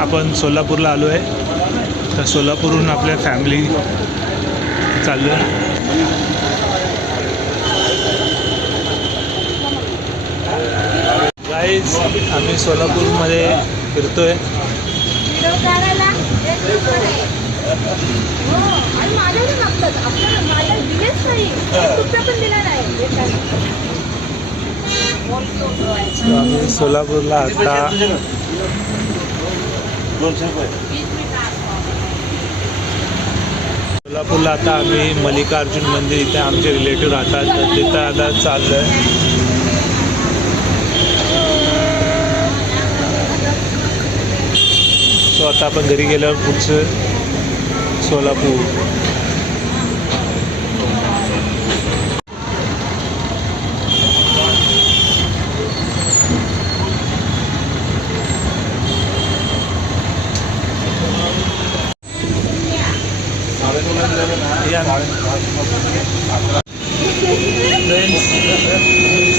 आपण सोलापूरला आलो आहे. तर सोलापूरहून आपल्या फॅमिली चाललो आहे. गाईज आम्ही सोलापूरमध्ये फिरतोय. आम्ही सोलापूरला आता आम्ही मल्लिकार्जुन मंदिर, इथे आमचे रिलेटिव्ह राहतात, तर तिथं आता चाललो आहे. तो आता आपण घरी गेल्यावर पुढचं सोलापूर.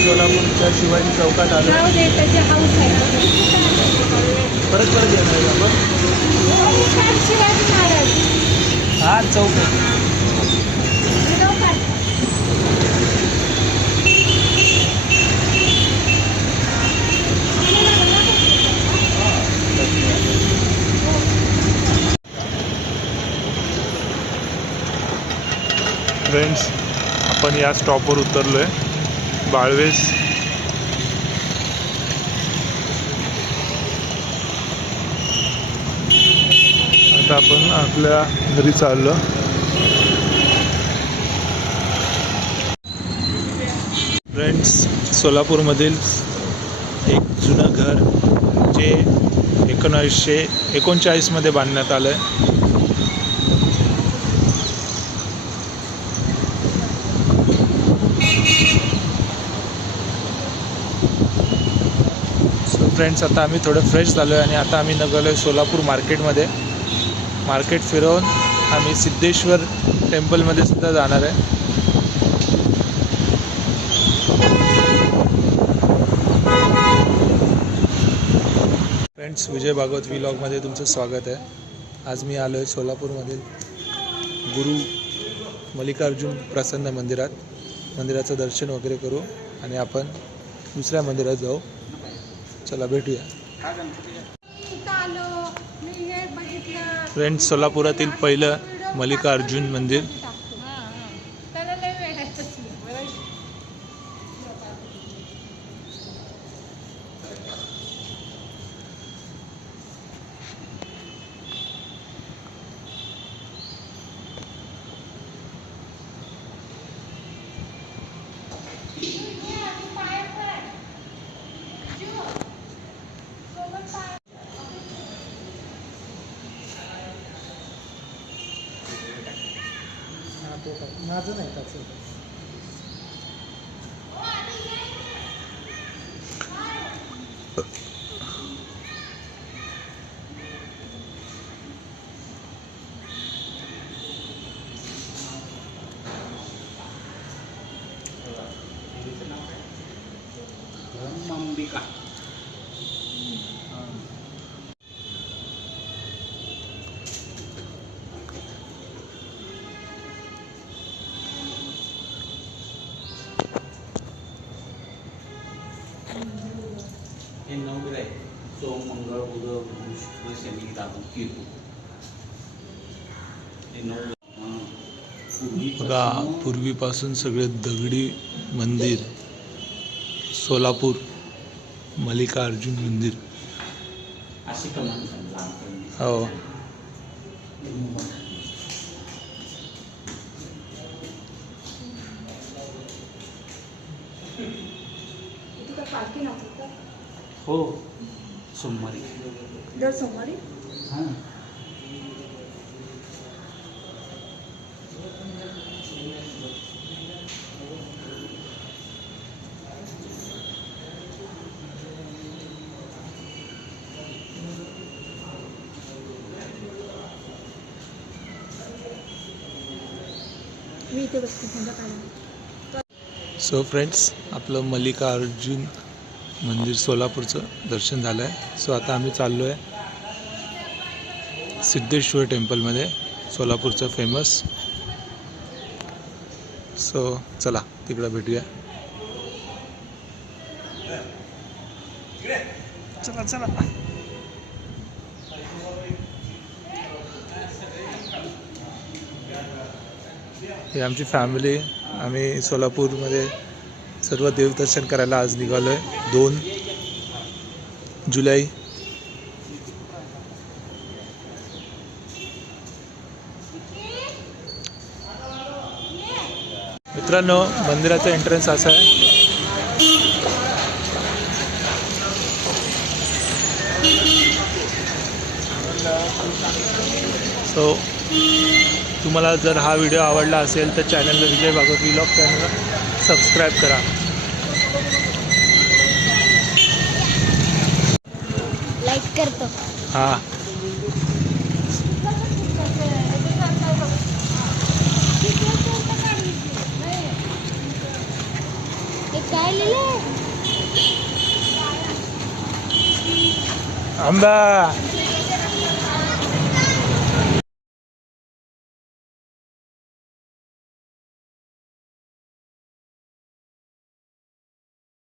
सोलापूरच्या शिवाजी चौकात आलो. परत येणार आपण. हा चौक आहे. फ्रेंड्स, आपण या स्टॉपवर उतरलो आहे, बाळवेस. आता आपण आपल्या घरी चाललो. फ्रेंड्स, सोलापूरमधील एक जुनं घर जे 1939 मध्ये बांधण्यात आलं आहे. फ्रेंड्स, आता आम्ही थोडं फ्रेश झालो आहे आणि आता आम्ही निघालो आहे सोलापूर मार्केटमध्ये. मार्केट फिरवून आम्ही सिद्धेश्वर टेम्पलमध्ये सुद्धा जाणार आहे. फ्रेंड्स, विजय भागवत व्लॉगमध्ये तुमचं स्वागत आहे. आज मी आलो आहे सोलापूरमधील गुरु मल्लिकार्जुन प्रसन्न मंदिराचं दर्शन वगैरे करू आणि आपण दुसऱ्या मंदिरात जाऊ. चला भेटूया. फ्रेंड्स, सोलापुरातील पहिलं मल्लिकार्जुन मंदिर. माझं नाही त्याचं. हे 9 ग्रह आहे. सोम, मंगळ, बुध, गुरु, शुक्र, शनी, राहू, केतू. हे 9 बघा, पूर्वीपासून सगळे दगडी मंदिर. सोलापूर मल्लिकार्जुन मंदिर. अशी कमान लहानपणी. हो. हो, सोमवारी. दर सोमवारी. हां. मी इथे बसते संध्याकाळी. सो फ्रेंड्स, आपलं मल्लिकार्जुन मंदिर सोलापूरचं दर्शन झालं आहे. सो आता आम्ही चाललो आहे सिद्धेश्वर टेम्पलमध्ये, सोलापूरचं फेमस. सो चला तिकडं भेटूया. चला चला. ही आमची फॅमिली. आम्ही सोलापूरमध्ये सर्व देवदर्शन करायला आज निघालो आहे. 2 जुलै. मित्रांनो, मंदिराचा एंट्रन्स असा आहे. सो तुम्हाला जर हा व्हिडिओ आवडला असेल तर चॅनलला विजय भागवत व्लॉग चॅनलला सबस्क्राईब करा. लाईक करतो. हां, काय लिहिलंय? आंबा.